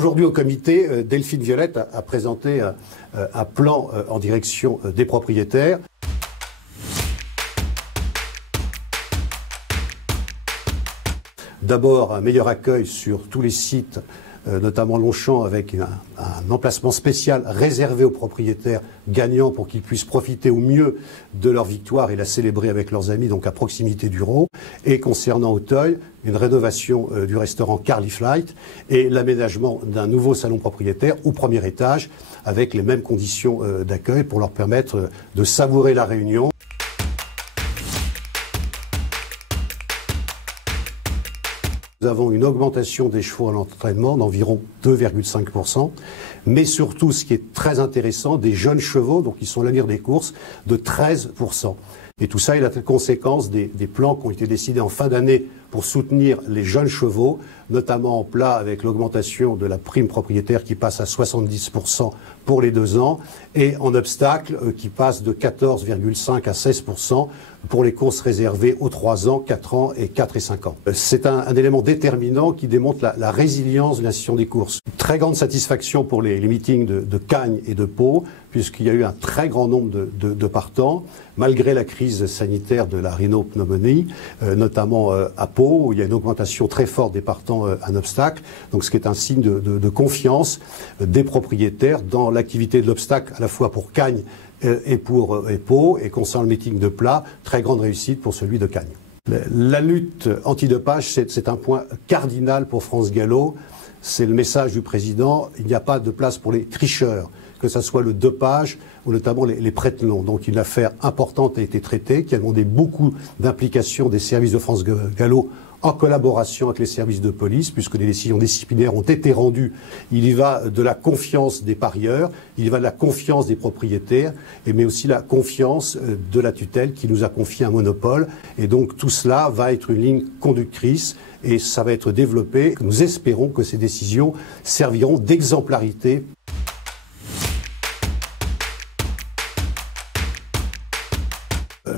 Aujourd'hui au comité, Delphine Violette a présenté un plan en direction des propriétaires. D'abord, un meilleur accueil sur tous les sites, notamment Longchamp, avec un emplacement spécial réservé aux propriétaires gagnants pour qu'ils puissent profiter au mieux de leur victoire et la célébrer avec leurs amis, donc à proximité du Roe. Et concernant Auteuil, une rénovation du restaurant Carly Flight et l'aménagement d'un nouveau salon propriétaire au premier étage avec les mêmes conditions d'accueil pour leur permettre de savourer la réunion. Nous avons une augmentation des chevaux à l'entraînement d'environ 2,5%, mais surtout, ce qui est très intéressant, des jeunes chevaux, donc qui sont l'avenir des courses, de 13%. Et tout ça est la conséquence des plans qui ont été décidés en fin d'année pour soutenir les jeunes chevaux, notamment en plat avec l'augmentation de la prime propriétaire qui passe à 70% pour les 2 ans, et en obstacle qui passe de 14,5 à 16% pour les courses réservées aux 3 ans, 4 ans et 4 et 5 ans. C'est un élément déterminant qui démontre la résilience de l'institution des courses. Très grande satisfaction pour les meetings de Cagnes et de Pau, puisqu'il y a eu un très grand nombre de partants, malgré la crise sanitaire de la rhinopneumonie, notamment à Pau, où il y a une augmentation très forte des partants en obstacle, donc ce qui est un signe de confiance des propriétaires dans l'activité de l'obstacle, à la fois pour Cagnes et pour Pau, et concernant le meeting de plat, très grande réussite pour celui de Cagnes. La lutte antidopage, c'est un point cardinal pour France Gallo. C'est le message du président, il n'y a pas de place pour les tricheurs, que ce soit le dopage ou notamment les prête-noms. Donc une affaire importante a été traitée, qui a demandé beaucoup d'implication des services de France Gallo en collaboration avec les services de police, puisque des décisions disciplinaires ont été rendues. Il y va de la confiance des parieurs, il y va de la confiance des propriétaires, mais aussi la confiance de la tutelle qui nous a confié un monopole. Et donc tout cela va être une ligne conductrice et ça va être développé. Nous espérons que ces décisions serviront d'exemplarité.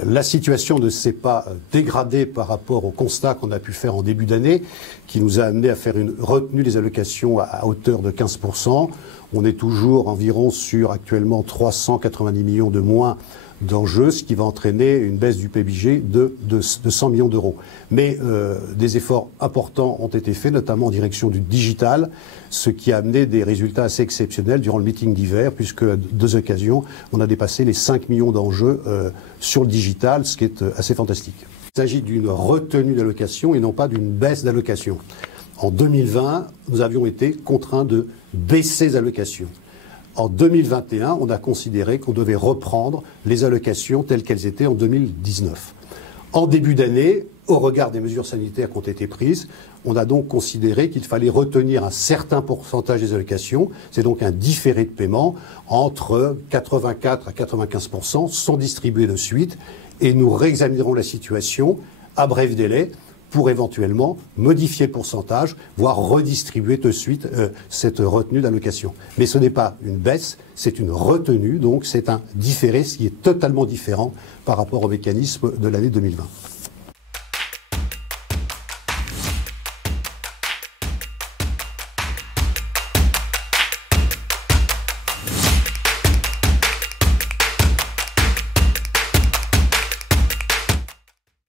La situation ne s'est pas dégradée par rapport au constat qu'on a pu faire en début d'année, qui nous a amené à faire une retenue des allocations à hauteur de 15%. On est toujours environ sur actuellement 390 millions de moins d'enjeux, ce qui va entraîner une baisse du PBG de 100 millions d'euros. Mais des efforts importants ont été faits, notamment en direction du digital, ce qui a amené des résultats assez exceptionnels durant le meeting d'hiver, puisque à 2 occasions, on a dépassé les 5 millions d'enjeux sur le digital, ce qui est assez fantastique. Il s'agit d'une retenue d'allocation et non pas d'une baisse d'allocation. En 2020, nous avions été contraints de baisser les allocations. En 2021, on a considéré qu'on devait reprendre les allocations telles qu'elles étaient en 2019. En début d'année, au regard des mesures sanitaires qui ont été prises, on a donc considéré qu'il fallait retenir un certain pourcentage des allocations. C'est donc un différé de paiement entre 84 à 95% sont distribués de suite et nous réexaminerons la situation à bref délai pour éventuellement modifier le pourcentage, voire redistribuer de suite cette retenue d'allocation. Mais ce n'est pas une baisse, c'est une retenue, donc c'est un différé, ce qui est totalement différent par rapport au mécanisme de l'année 2020.